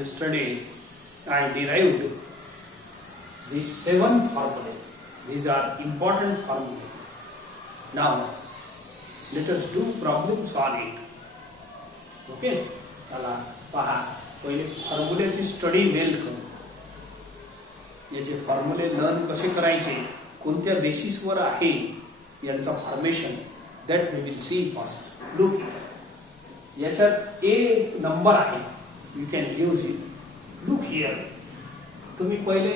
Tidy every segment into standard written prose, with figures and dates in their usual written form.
yesterday I derived these 7 formulae. These are important formulae. Now let us do problems on it. Okay? चला पहा पहिले फॉर्म्युल्याची study वेल करू. याचे फॉर्म्युले learn कसे करायचे, कोणत्या बेसिसवर आहे यांचा formation, that we will see first. Look here. याच्यात ए नंबर आहे, you can use it. Look here. तुम्ही पहिले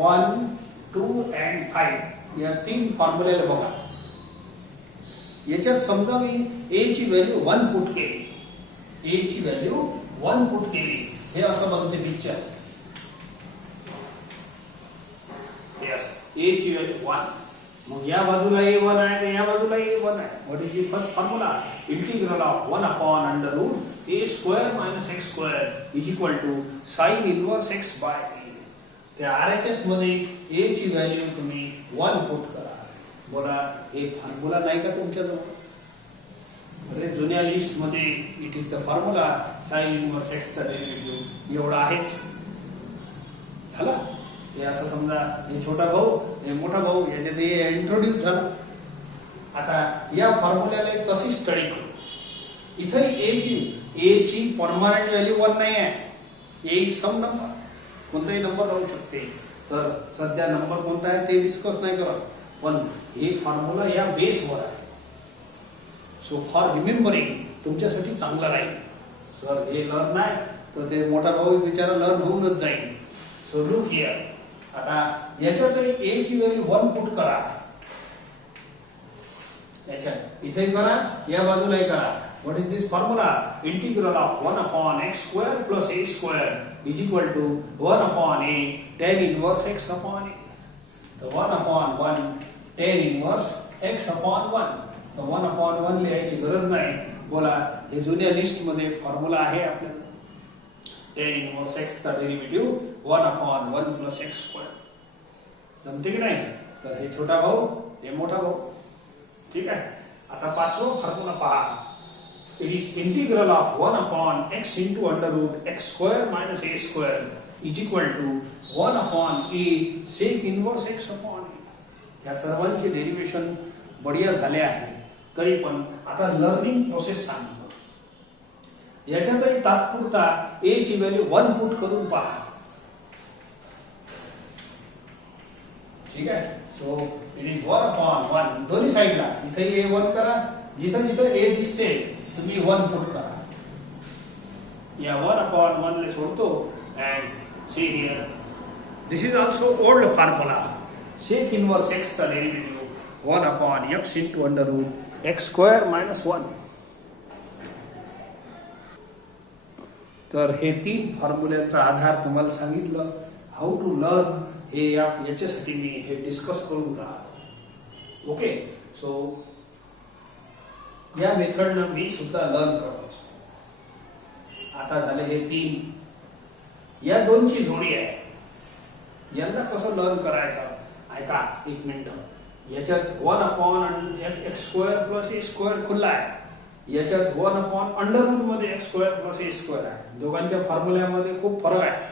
1, 2 and 5 या 3 फॉर्म्युल्याला बघा. याच्यात समजा मी ए ची व्हॅल्यू 1 पुट केली, ए ची व्हॅल्यू 1 पुट केली, हे असं बनते पिक्चर. ए ची व्हॅल्यू 1, मग या बाजूला a1 आहे आणि या बाजूला a1 आहे. What is the first formula? Integral of 1 upon under root a square minus x square is equal to sine inverse x by a. त्या RHS मध्ये a ची व्हॅल्यू तुम्ही 1 पुट करा. बोला हे फॉर्म्युला नाही का तुमच्याजवळ? अरे जुन्या लिस्ट मध्ये it is the formula sign inverse x चा डेरिव्हेटिव्ह एवढा आहेच. झाला. हे असं समजा हे छोटा भाऊ हे मोठा भाऊ याच्यात हे इंट्रोड्यूस झालं. आता या फॉर्म्युल्याला तशी स्टडी करू. इथे ए ची परमनंट व्हॅल्यू 1 नाही आहे. ए इज सम नंबर, कोणताही नंबर राहू शकते. तर सध्या नंबर कोणता आहे ते डिस्कस नाही करत, पण हे फॉर्म्युला या बेसवर आहे. सो फॉर रिमेंबरिंग तुमच्यासाठी चांगलं राहील. सर हे लर्न आहे तर ते मोठा भाऊ बिचारा लर्न होऊनच जाईल. So look here. आता याच्यात ए ची व्हॅल्यू 1 पुट करा. याच्यात इथे करा, या बाजूलाही करा. What is this formula? Integral of 1 upon x square plus a square is equal to 1 upon a tan inverse x upon a. तर 1 upon 1 tan inverse x upon 1. तर 1 अपॉन 1 लिहायची गरज नाही. बोला हे जुन्या लिस्ट मध्ये फॉर्म्युला आहे आपल्याला. tan इनवर्स x चा derivative 1 upon 1 plus x square. जमते की नाही? तर हे छोटा भाऊ हे मोठा भाऊ. ठीक आहे. आता पाचवा फॉर्म्युला पहा. It is integral of 1 upon x into under root x square minus a square is equal to 1 upon a sec inverse x upon a. या सर्वांचे डेरिव्हेशन बढिया झाले आहे. तरी पण आता लर्निंग प्रोसेस सांगतो. याच्यातही तात्पुरता a ची व्हॅल्यू 1 पुट करून पहा. ठीक आहे. सो इट इज 1 अपॉन 1 दोन्ही साइडला. इथे a1 करा, जिथं जिथं a दिसते तुम्ही 1 पुट करा. या 1 अपॉन 1 ले सोडतो and see here this is also old formula. Sec inverse x चा derivative 1 upon x into under root x square minus 1. तर हे 3 फॉर्म्युल्याचा आधार तुम्हाला सांगितलं. हाऊ टू लर्न हे याच्यासाठी मी हे डिस्कस करून राहिलो. ओके. सो या मेथडनं मी सुद्धा लर्न करत असतो. आता झाले हे 3. या 2 ची जोडी आहे. यांना कसं लर्न करायचं ऐका एक मिनिट. याच्यात 1 upon x square plus a square खुला आहे. याच्यात 1 अपॉन अंडर रूट मध्ये x square plus a square आहे. दोघांच्या फॉर्म्युल्यामध्ये खूप फरक आहे.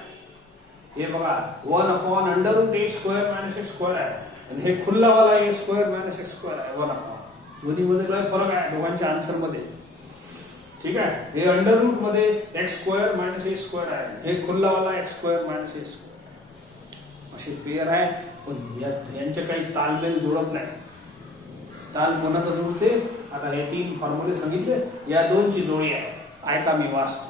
हे बघा 1 upon under root a square minus x square आहे आणि हे खुल्ला वाला a square minus x square आहे. 1 अपॉन दोन्ही मध्ये लय फरक आहे दोघांच्या आन्सर मध्ये. ठीक आहे. हे अंडर रूट मध्ये x square minus a square आहे, हे खुल्ला वाला x square minus a square. असे पेअर आहे, पण यांचे काही तालमेल जुळत नाही. ताल कोणाचा जुळते? आता हे 3 फॉर्म्युले सांगितले, या 2 ची जोडी आहे. ऐका मी वाचतो.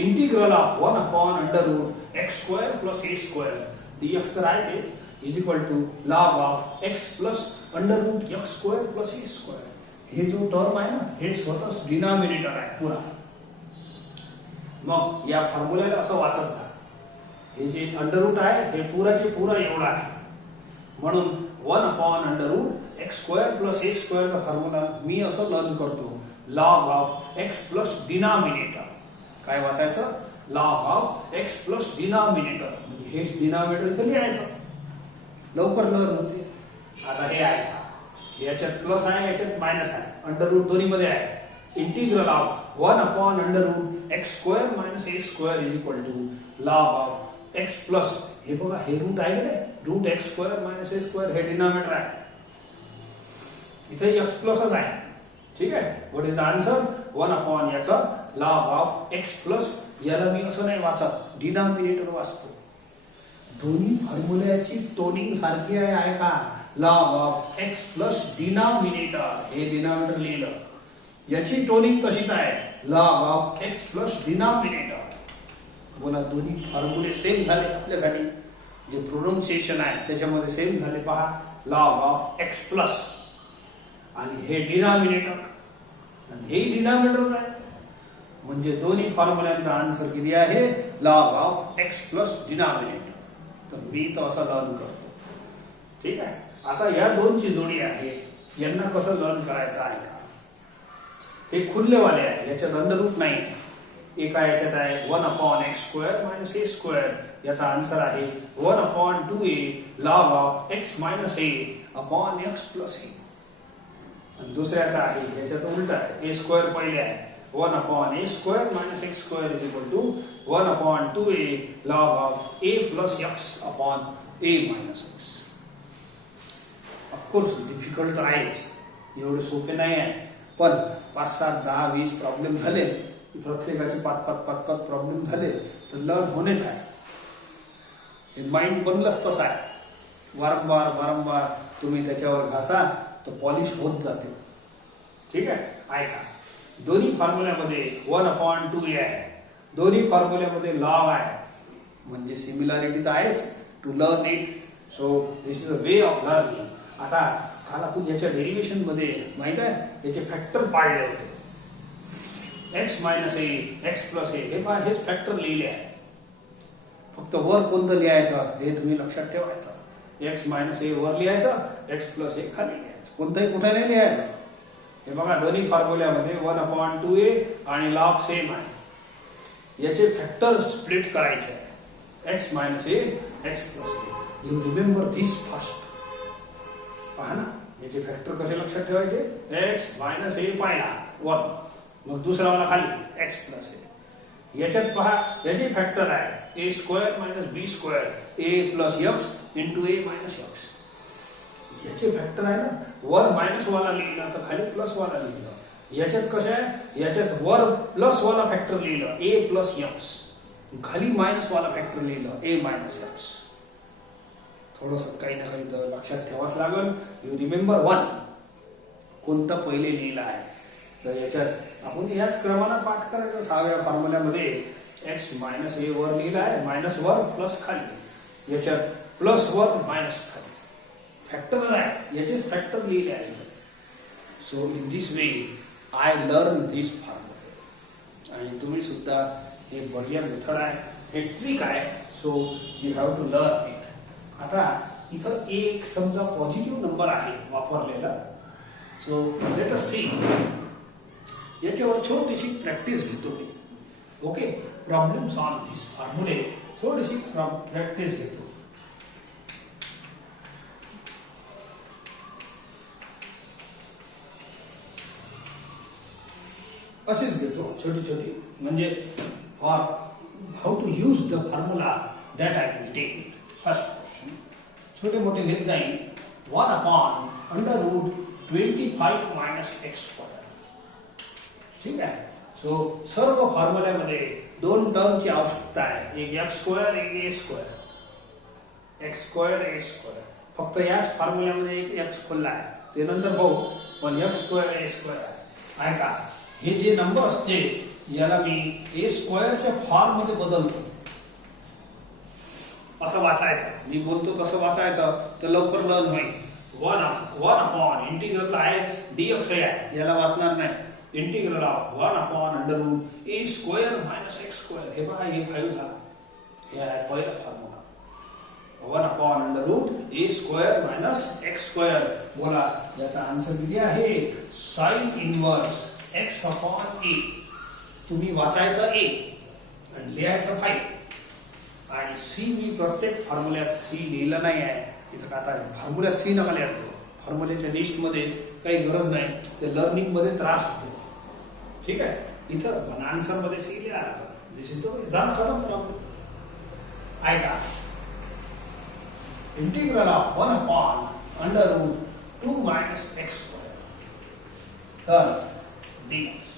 Integral of 1 upon under root x square plus a square dx तर आहे is equal to log of x plus under root x square plus a square. हे जो टर्म आहे ना हे स्वतःच डिनॉमिनेटर आहे पुरा. मग या फॉर्म्युल्याला असं वाचत जा. हे जे अंडर रूट आहे हे पुराचे पुरा एवढा आहे. म्हणून 1 upon under root x square plus a square चा फॉर्म्युला मी असं लर्न करतो. Log of x plus denominator. काय वाचायचं? Log of x plus denominator. म्हणजे हेच डिनॉमिनेटर इथे लिहायचं. लवकर लर्न होते. आता हे आहे याच्यात प्लस आहे याच्यात मायनस आहे. अंडर रूट दोन्ही मध्ये आहे. Integral of 1 upon under root x square minus a square is equal to log of x plus, हे बघा हे रूट आहे ना, root x square minus a square हे डिनॉमिनेटर आहे, इथे एक्स प्लसच आहे. ठीक आहे. What is the answer? 1 upon याचा लॉग ऑफ एक्स प्लस. याला मी असं नाही वाचत, डिनॉमिनेटर वाचतो. दोन्ही फॉर्म्युल्याची टोनिंग सारखी आहे का? Log of x plus denominator, हे डिनॉमिनेटर लिहिलं, याची टोनिंग तशीच आहे, log of x plus denominator. बोला दोन्ही फॉर्म्युले सेम झाले आपल्यासाठी, जे प्रोनाउन्सिएशन आहे त्याच्यामध्ये सेम झाले. पहा, लॉग ऑफ एक्स प्लस आणि हे डिनॉमिनेटर आणि हे डिनॉमिनेटर आहे, म्हणजे दोन्ही फॉर्म्युल्यांचा आन्सर किती आहे? Log of x plus denominator. तर मी तो असं लर्न करतो. ठीक आहे. आता या दोनची जोडी आहे, यांना कसं लर्न करायचं आहे का? हे खुल्लेवाले आहे, याच्यात अंडररूट नाही. एका याच्यात आहे 1 upon x square minus a square, याचा आन्सर आहे 1 upon 2a log of x minus a upon x plus a. दुसऱ्याचा आहे याच्यात उलट आहे, ए स्क्वेअर पहिले आहे 1 upon a square minus x square is equal to 1 upon 2a log of a plus x upon a minus x. Of course difficult तर आहेच, एवढे सोपे नाही आहे, पण 5, 7, 10, 20 प्रॉब्लेम झाले, प्रत्येकाचे 5 प्रॉब्लेम झाले तर लर्न होणेच आहे. हे माइंड बनलंच तसं आहे, वारंवार तुम्ही त्याच्यावर घासा तर पॉलिश होत जाते. ठीक आहे. ऐका, दोन्ही फॉर्म्युल्यामध्ये 1 अपॉन 2a आहे, दोन्ही फॉर्म्युल्यामध्ये लॉग आहे, म्हणजे सिमिलॅरिटी तर आहेच. To learn it, so this is a way of learning. आता काल आपण याच्या डेरिव्हेशन मध्ये माहित आहे याचे फॅक्टर पाळले होते, एक्स मायनस ए एक्स प्लस ए, हे पहा हेच फॅक्टर लिहिले आहे. फक्त वर कोणतं लिहायचं हे तुम्ही लक्षात ठेवायचं. एक्स मायनस ए वर लिहायचं, एक्स प्लस ए खाली लिहायचं, कोणतंही कुठे नाही लिहायचं. हे बघा दोन्ही फॉर्म्युल्यामध्ये 1 अपॉन 2a आणि लॉग सेम आहे, याचे फॅक्टर स्प्लिट करायचे आहे, x minus A x plus A. You remember this first. पहा ना, याचे फॅक्टर कसे लक्षात ठेवायचे? एक्स मायनस ए पाहिला 1, मग दुसरा वाला खाली एक्स प्लस ए. याच्यात पहा याचे फॅक्टर आहे ए स्क्वेअर मायनस बी स्क्वेअर ए प्लस एक्स इंटू ए मायनस एक्स. याचे फॅक्टर आहे ना, वर मायनस वाला लिहिला तर खाली प्लस वाला लिहिलं. याच्यात कसं आहे, याच्यात वर प्लस वाला फॅक्टर लिहिलं ए प्लस एक्स, खाली मायनस वाला फॅक्टर लिहिलं ए मायनस एक्स. थोडस काही ना काही तर लक्षात ठेवाच लागेल. यू रिमेंबर 1 कोणतं पहिले लिहिलं आहे, तर याच्यात आपण याच क्रमानं पाठ करायचं. 6व्या फॉर्म्युल्यामध्ये एक्स मायनस ए वर लिहिला आहे, मायनस वर प्लस खाली, याच्यात प्लस वर मायनस खाली, फॅक्टर आहे, याचेच फॅक्टर लिहिले आहे. So in this way I learn this formula. आणि तुम्ही सुद्धा हे बढिया मेथड आहे, हे ट्रिक आहे, so you have to learn it. आता इथं एक समजा पॉझिटिव्ह नंबर आहे वापरलेला, सो लेट अस सी. याच्यावर छोटीशी प्रॅक्टिस घेतो मी. ओके, प्रॉब्लेम्स ऑन दिस फॉर्म्युले, थोडीशी प्रॅक्टिस घेतो. अशीच घेतो छोटी छोटी, म्हणजे for how to use the formula that I will take it. First question छोटे मोठे घेत जाईल. 1 upon under root 25 minus x square. ठीक आहे. सो सर्व फॉर्म्युल्यामध्ये दोन टर्मची आवश्यकता आहे, एक एक्स स्क्वेअर एक ए स्क्वेअर. एक्स स्क्वेअर ए स्क्वेअर, फक्त याच फॉर्म्युल्यामध्ये एक एक्स खुल्ला आहे, ते नंतर बघू, पण एक्स स्क्वेअर ए स्क्वेअर आहे. ऐका, हे जे नंबर असते याला मी ए स्क्वेअरच्या फॉर्म मध्ये बदलतो. असं वाचायचं, मी बोलतो तसं वाचायचं तर लवकर लर्न होईल. 1 अपॉन इंटिग्रल आहे dx आहे, याला वाचणार नाही. Integral of 1 upon under root a square minus x square. हे पहा हे 5 झाला, हे आहे पहिला formula. 1 upon under root a square minus x square. बोला याचा आन्सर किती आहे? Sine inverse x upon a. तुम्ही वाचायचं ए आणि लिहायचं 5. आणि सी मी प्रत्येक फॉर्म्युल्यात सी लिहिलं नाही आहे इथं. आता फॉर्म्युल्यात सी नका लिहायचं, फॉर्म्युल्याच्या लिस्टमध्ये काही गरज नाही, ते लर्निंग मध्ये त्रास होतो. ठीक आहे. इथं आन्सर मध्ये सी लिहा दिस इज द झालं खतम प्रॉब्लेम. ऐका integral of 1 upon under root 2 minus x square तर dx.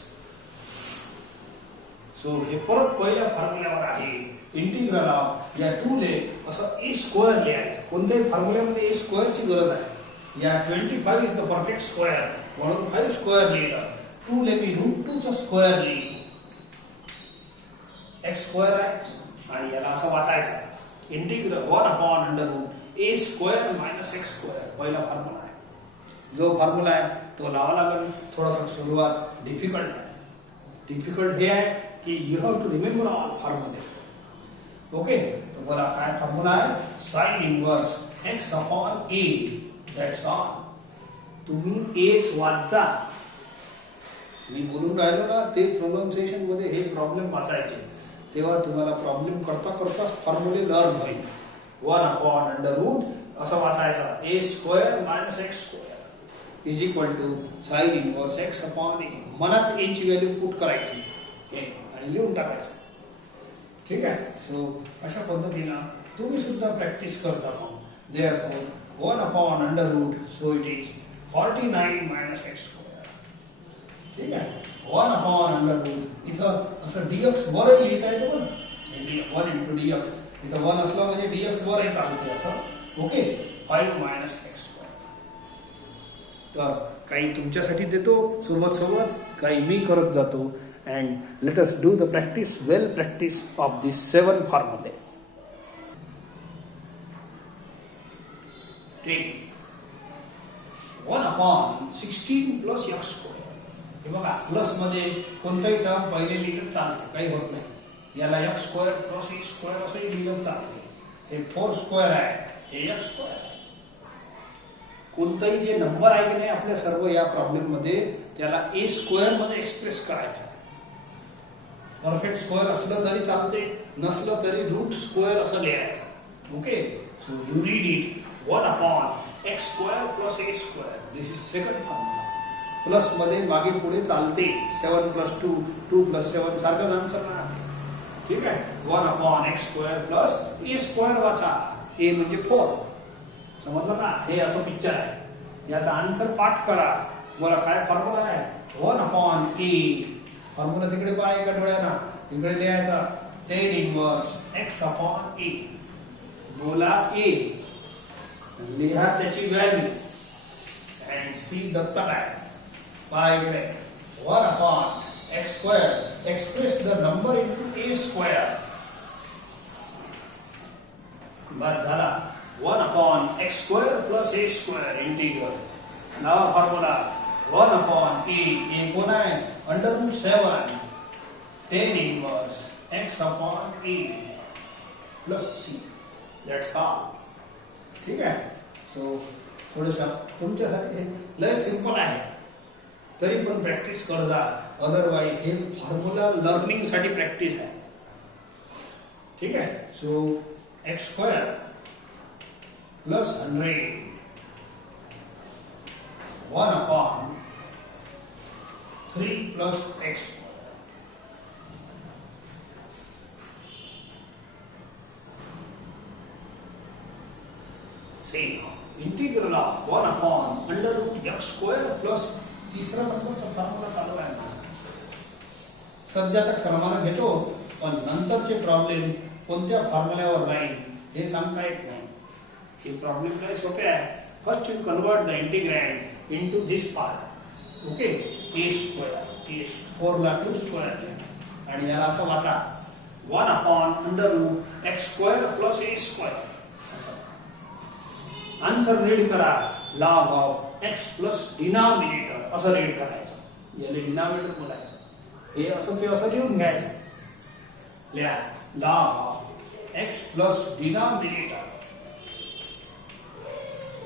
सो हे परत पहिल्या फॉर्म्युल्यावर आहे. इंटिग्रल ऑफ या 2 ले असं ए स्क्वेअर लिहायचं. कोणत्याही फॉर्म्युल्यामध्ये ए स्क्वेअरची गरज आहे. या 25 इज द परफेक्ट स्क्वेअर म्हणून 5 स्क्वेअर लिहिलं. 2 ले मी रूट 2 चा स्क्वेअर लिहिलं. एक्स स्क्वेअर आहे आणि याला असं वाचायचं integral 1 upon under root a square minus x square. पहिला फॉर्म्युला आहे. जो फॉर्म्युला आहे तो लावा लागेल. थोडासा सुरुवात डिफिकल्ट आहे. डिफिकल्ट हे आहे की you have to remember all फॉर्म्युले. ओके तो बोला काय फॉर्म्युला आहे. Sine inverse x upon a that's all. तुम्ही एच वाचा. मी बोलून राहिलो ना ते प्रोनाउन्सिएशन मध्ये हे प्रॉब्लेम वाचायचे तेव्हा तुम्हाला प्रॉब्लेम करता करताच फॉर्म्युले लर्न होईल. 1 अपॉन अंडर रूट असं वाचायचं a square minus x square is equal to sine inverse x upon a. मनात ए ची व्हॅल्यू पुट करायची हे आणि लिहून टाकायचं. ठीक आहे. सो अशा पद्धतीनं तुम्ही सुद्धा प्रॅक्टिस करता राहा. therefore 1 upon under root so it is 49 minus x square. ठीक आहे. 1 upon under root इथं असं dx वर लिहिता येतं पण 1 into dx इथं 1 असला म्हणजे dx वर आहे चालते असं. Okay 5 minus x square. तर काही तुमच्यासाठी देतो सुरुवात काही मी करत जातो. and let us do the practice of these 7 formulae. Take 1 upon 16 plus x square. हे बघा प्लस मध्ये कोणताही टर्म पहिले लिहिलं चालते काही होत नाही. याला x square plus e square असंही लिहिलं चालते. हे 4 स्क्वेअर आहे हे x स्क्वेअर आहे. कोणताही जे नंबर आहे की नाही आपल्या सर्व या प्रॉब्लेम मध्ये त्याला a स्क्वेअर मध्ये एक्सप्रेस करायचं. परफेक्ट स्क्वेअर असलं तरी चालते नसलं तरी रूट स्क्वेअर असं लिहायचं. Okay so you read it 1 upon x square plus A square. This is second formula. Plus मध्ये मागे पुढे चालते. 7 प्लस 2 2 प्लस 7 सारखंच आन्सर राहते. ठीक आहे. 1 अपॉन एक्स स्क्वेअर प्लस ए स्क्वेअर वाचा. ए म्हणजे 4. समजलं ना. हे असं पिक्चर आहे. याचा आन्सर पाठ करा. बोला काय फॉर्म्युला आहे. 1 अपॉन ए फॉर्म्युला तिकडे पाहा एका डोळ्याना. इकडे लिहायचा tan inverse x upon a. बोला a लिहा त्याची व्हॅल्यू अँड सी दत्तक आहे. पहा इकडे 1 upon x square express the number into a square. बस झाला. 1 upon x square plus a square integral. नाव फॉर्म्युला 1 अपॉन a कोण आहे under root 7 tan inverse x upon a plus c. That's all. ठीक आहे. सो थोडंसं तुमच्यासाठी लय सिंपल आहे तरी पण प्रॅक्टिस कर जा. अदरवाईज हे फॉर्म्युला लर्निंग साठी प्रॅक्टिस आहे. ठीक आहे. So x square plus 100 1 upon 3 plus x. See, integral of 1 upon under root x square plus तिसरा नंबरचा फॉर्म्युला चालू आहे. सध्या तर क्रमानं घेतो पण नंतरचे प्रॉब्लेम कोणत्या फॉर्म्युल्यावर राहील हे सांगता येत नाही. हे प्रॉब्लेम काय सोपे आहे. First you convert the integrand into this part. Okay a square. 4 ला 2 स्क्वेअर आणि याला असं वाचा 1 upon under root x square plus a square. Answer read करा. Log of x plus denominator असं रीड करायचं. याला डिनॉमिनेटर बोलायचं. हे असं ते असं लिहून घ्यायचं. लिहा log of x plus denominator.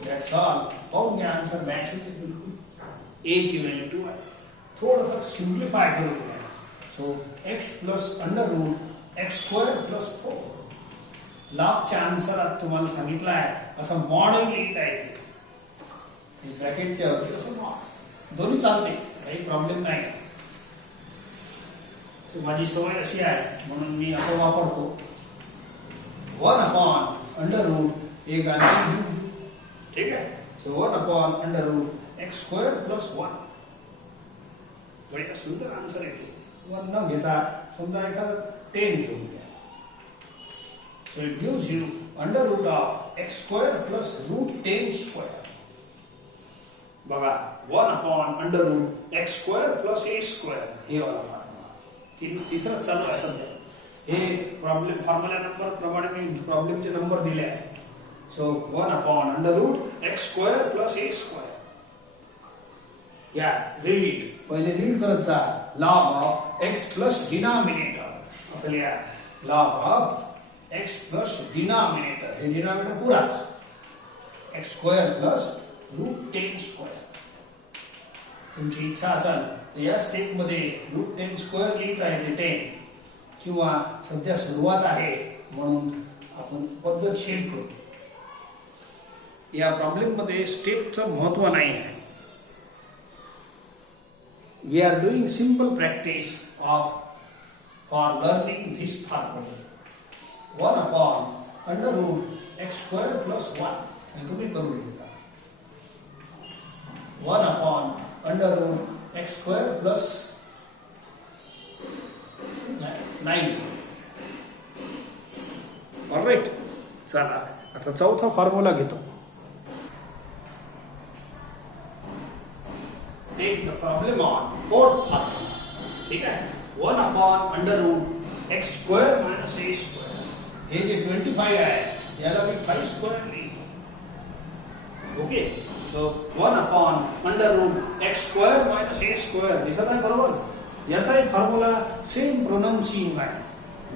That's all. पाहून घ्या आन्सर मॅच होईल बिलकुल. a ची व्हॅल्यू 2 आहे. थोडंसं सिम्प्लिफाय करून घ्या. So x plus under root x square plus 4. लॉगच्या आन्सरात तुम्हाला सांगितलं आहे असं मॉडेल लिहिता येते. ब्रॅकेटच्या वरती असं मॉड दोन्ही चालते काही प्रॉब्लेम नाही. माझी सवय अशी आहे म्हणून मी असं वापरतो. 1/√, एक आणखी, ठीक आहे. So 1/√x² + 1. बढिया सुंदर आन्सर येते. 1 न घेता समजा एखादा 10 घेऊन घ्या. So it gives you √(x² + √10². बघा 1/√x² + a². हे वाला फॉर्म्युला तिसरा चालू आहे सध्या. हे प्रॉब्लेम फॉर्म्युला नंबर प्रमाणे मी प्रॉब्लेमचे नंबर दिले आहे. So 1/√x² + a². या रीड पहिले रीड करत जा. log of x plus denominator असं लिहा. log of x plus denominator, हे denominator पुराच x² + √10². तुमची इच्छा असेल तर या स्टेप मध्ये √10² लिहिता येते 10, किंवा सध्या सुरुवात आहे म्हणून आपण पद्धतशीर करू. या प्रॉब्लेम मध्ये स्टेपचं महत्व नाही आहे. We are doing simple practice for learning this formula. 1/√x² + 1. हे तुम्ही करून घ्या. 1/√x² + 9. ऑलराइट. चला आता चौथा फॉर्म्युला घेतो. Take the problem on fourth formula. ठीक आहे. 1/√x² - a². हे जे 25 आहे याला मी 5² लिहितो. ओके. So 1/√x² - a². दिसत आहे बरोबर. याचाही फॉर्म्युला सेम प्रोनाउन्सिंग आहे.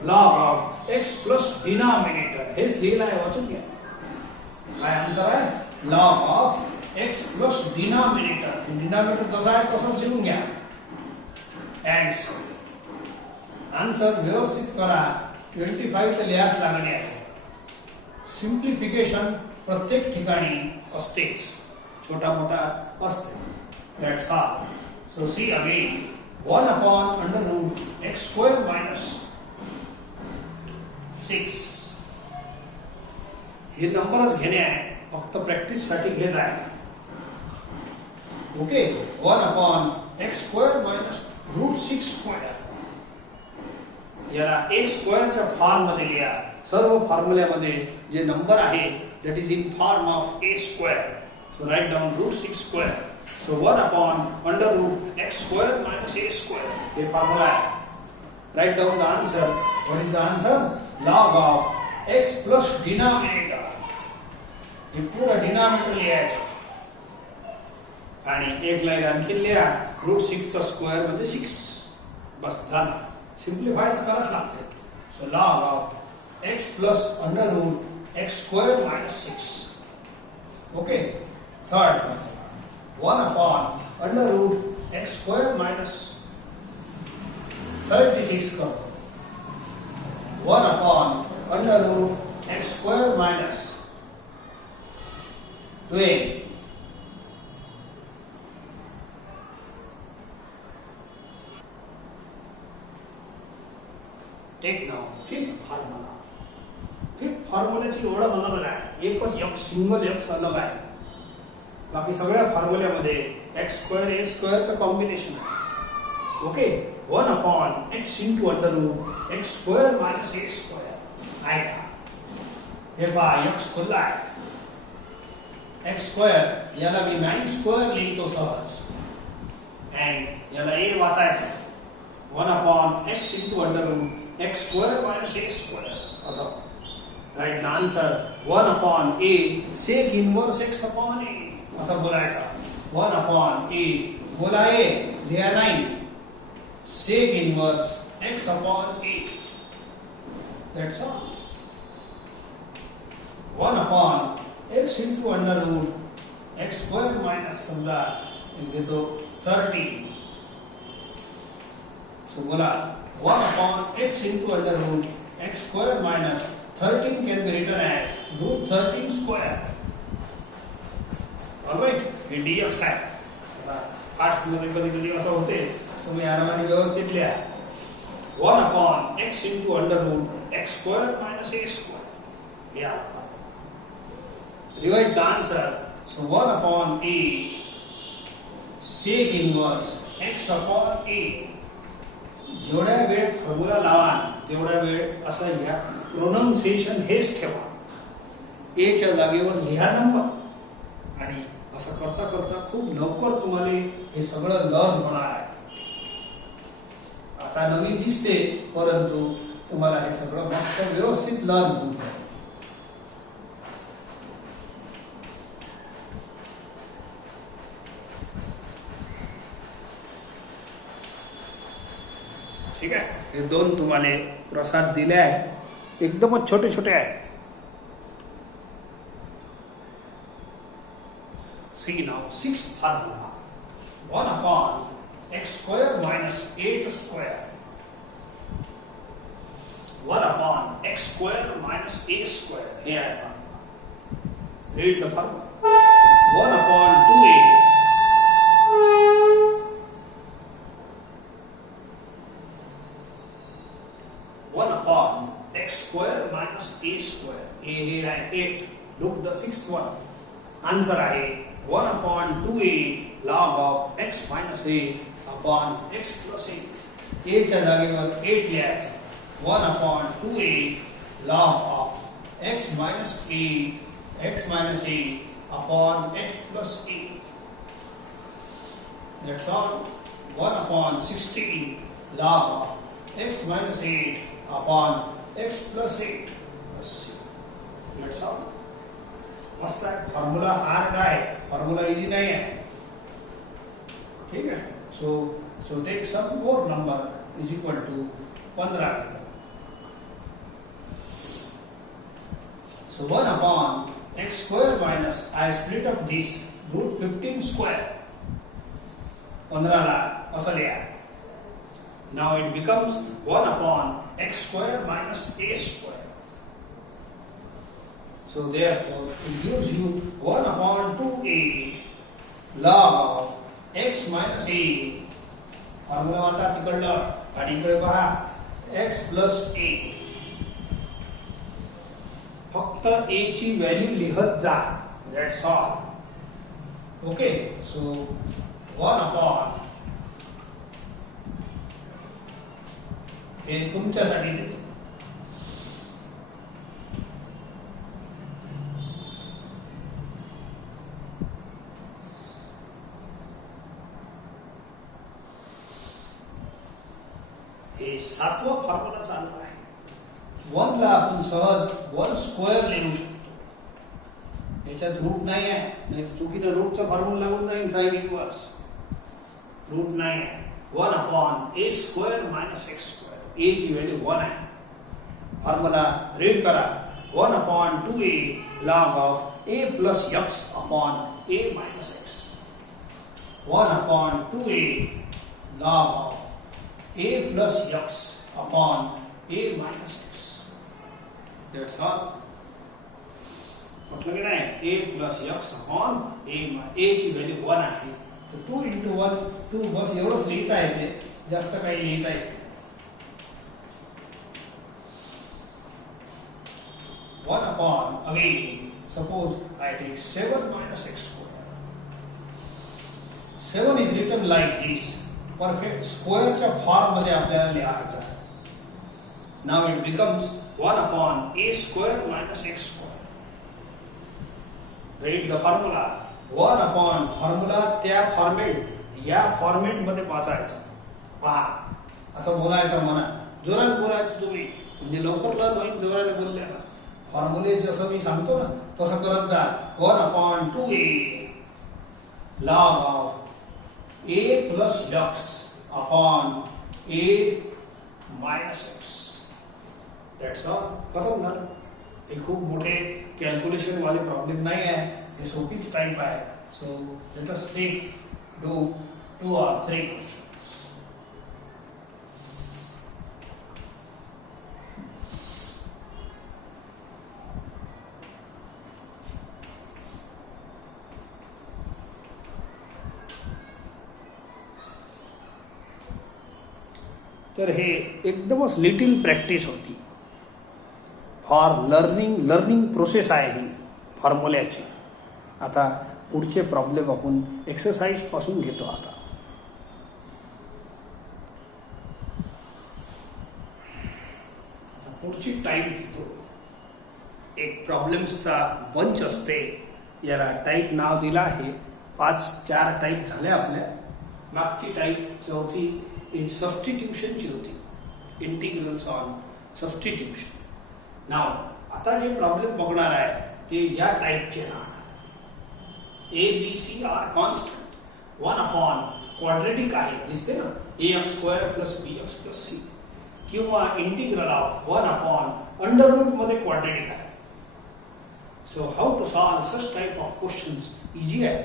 log of x plus denominator. हेच लिहिलं आहे, वाचून घ्या. काय आन्सर आहे? log of x plus denominator. Denominator जसा आहे तसंच लिहून घ्या. आन्सर व्यवस्थित करा. 25 तर लिहाच लागले आहे. सिंप्लिफिकेशन प्रत्येक ठिकाणी असतेच, छोटा मोठा असते. That's all. So see again 1/√x² - 6. हे नंबरच घेणे आहे, फक्त प्रॅक्टिस साठी घेत आहे. ओके. 1/x² - √6². याला a² च्या फॉर्म मध्ये लिहा. सर्व फॉर्म्युल्यामध्ये जे नंबर आहे that is in form of a². So write down √6². So 1/√x² - a². हे फॉर्म्युला आहे. Write down the answer. What is the answer? log of x plus denominator. हे पूरा डिनॉमिनेटर लिहायचं आणि एक लाईन आणखी लिहा. √6 चा स्क्वेअर म्हणजे 6. बस झालं. सिंप्लिफाय तर करावंच लागते. So log of x plus √x² - 6. Okay. Third 1/√x² - 36 करो. 1/√x² - 12. Take now fifth formula. Fifth फॉर्म्युल्याची ओळख अलग आहे. एकच सिंगल x अलग आहे. बाकी सगळ्या फॉर्म्युल्यामध्ये x² a² चं कॉम्बिनेशन आहे. ओके. 1/x × √x² - a². ऐका हे पहा, x खुला आहे. x² याला मी 9² लिहितो सहज. अँड याला a वाचायचं. 1/x × √x² - a². असं. Right the answer 1/a sec inverse x/a. असं बोलायचं. 1/a बोला a लिहा 9 sec inverse x/a. That's all. 1/x × √x² - समजा घेतो 13. सो बोला 1/x × √x² - 13 can be written as √13². Alright. हे dx आहे. फास्ट मध्ये कधी कधी असं होते, तुम्ही आरामाने व्यवस्थित लिहा. 1 upon x into under root x square minus a square. Yeah. Revise the answer. So 1 upon a sec inverse x upon a. जेवढ्या वेळ फॉर्म्युला लावाल तेवढ्या वेळ असं घ्या, प्रोनाउन्सिएशन हेच ठेवा, ए च्या जागेवर लिहा नंबर, आणि असं करता करता खूप लवकर तुम्हाला हे सगळं लर्न होणार आहे. आता नवीन दिसते परंतु तुम्हाला हे सगळं मस्त व्यवस्थित लर्न होऊन जाईल. ठीक आहे, हे दोन तुम्हाला प्रसाद दिले आहे, एकदमच छोटे छोटे आहे. See now, sixth formula, 1 upon x square minus 8 square. 1 upon x square minus a square. Here I am. Read the formula. 1 upon 2a. 1 upon x square minus a square. A here I 8. Look the sixth one. Answer आहे 1 upon 2a log of x minus a upon x plus a. a च्या जागेवर 8 लिहायचं. 1 upon 2a log of x minus a upon x plus a. That's all. 1 upon 16 log of x minus 8 upon x plus 8. That's all. मस्त आहे. Formula hard आहे, formula easy नाही आहे. ठीक है, so take some more number is equal to 15. So 1 upon x square minus, I split up this root 15 square. 15 ला असं लिहा. Now it becomes 1 upon x square minus a square. So therefore it gives you 1 upon 2a log of x minus a. Formula वाचा तिकडलं आणि इकडे पहा x plus a. फक्त a ची value लिहत जा. That's all. Okay, so 1 upon, हे तुमच्यासाठी देतो. हे सातवा फॉर्म्युला चालू आहे. 1 ला आपण सहज 1 स्क्वेअर लिहू शकतो. याच्यात रूट नाही आहे, नाही चुकीने रूटचा फॉर्म्युला लागून जाईल. साइन इनवर्स रूट नाही आहे. 1 upon a square minus x square. a ची व्हॅल्यू 1 आहे. फॉर्म्युला रीड करा. 1 upon 2a log of a plus x upon a minus x. 1 upon 2a log of a plus x upon a minus x. That's all. मतलब क्या है? a plus x upon a ची value 1 आहे. तो 2 into 1 2 बस एवढंच लिहिता येते, जास्त काही लिहिता येते. 1 upon, again suppose I take 7 minus x square. 7 is written like this. Perfect स्क्वेअरच्या फॉर्म मध्ये आपल्याला लिहायचं आहे. Now it becomes 1 upon a square minus x square. Read the formula. 1 upon formula त्या फॉर्मेट, या फॉर्मेट मध्ये वाचायचं. पहा, असं बोलायचं, म्हणा जोराने बोलायचं तुम्ही, म्हणजे लवकर लर्न होईल. जोराने बोलले ना, फॉर्म्युले जसं मी सांगतो ना तसं करत जा. 1 upon 2a log of a plus x upon a minus x. That's all. खतम झालं. हे खूप मोठे कॅल्क्युलेशन वाले प्रॉब्लेम नाही आहे, हे सोपीच टाइप आहे. So let us do 2 or 3 question. तर हे एकदमच लिटिल प्रॅक्टिस होती फॉर लर्निंग प्रोसेस आहे ही फॉर्म्युल्याची. आता पुढचे प्रॉब्लेम आपण एक्सरसाइज पासून घेतो. आता पुढची टाईप घेतो. एक प्रॉब्लेम्सचा बंच असते, याला टाईप नाव दिलं आहे. 4 टाईप झाल्या आपल्या. मागची टाईप चौथी सबस्टिट्यूशनची होती, इंटिग्रल्स ऑन सबस्टिट्यूशन. नाव आता जे प्रॉब्लेम बघणार आहे ते या टाईपचे राहणार. A b c are constant 1 quadratic आहे, दिसते ना, ax² + bx + c, किंवा इंटिग्रल ऑफ 1 मध्ये क्वाड्रेटिक आहे. So how to solve such type of questions easy आहे.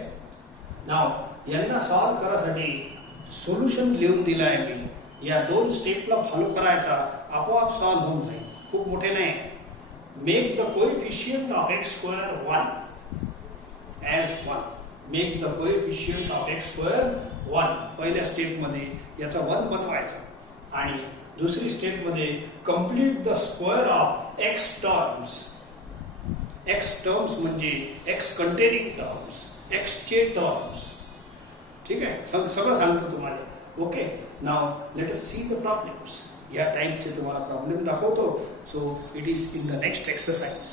नाव यांना सॉल्व करायसाठी सोल्युशन लिहून दिलं आहे मी. या 2 स्टेपला फॉलो करायचा, आपोआप सॉल्व होऊन जाईल. खूप मोठे नाही. Make the coefficient of x² 1 as 1. Make the coefficient of x² 1. पहिल्या स्टेपमध्ये याचा 1 बनवायचा आणि दुसरी स्टेपमध्ये complete the square of x terms. x terms म्हणजे x कंटेनिंग टर्म्स, x चे टर्म्स. ठीक आहे, सगळं सांगतो तुम्हाला. Okay, now let us see the problems. या टाईपचे तुम्हाला प्रॉब्लेम दाखवतो. So it is in the next exercise.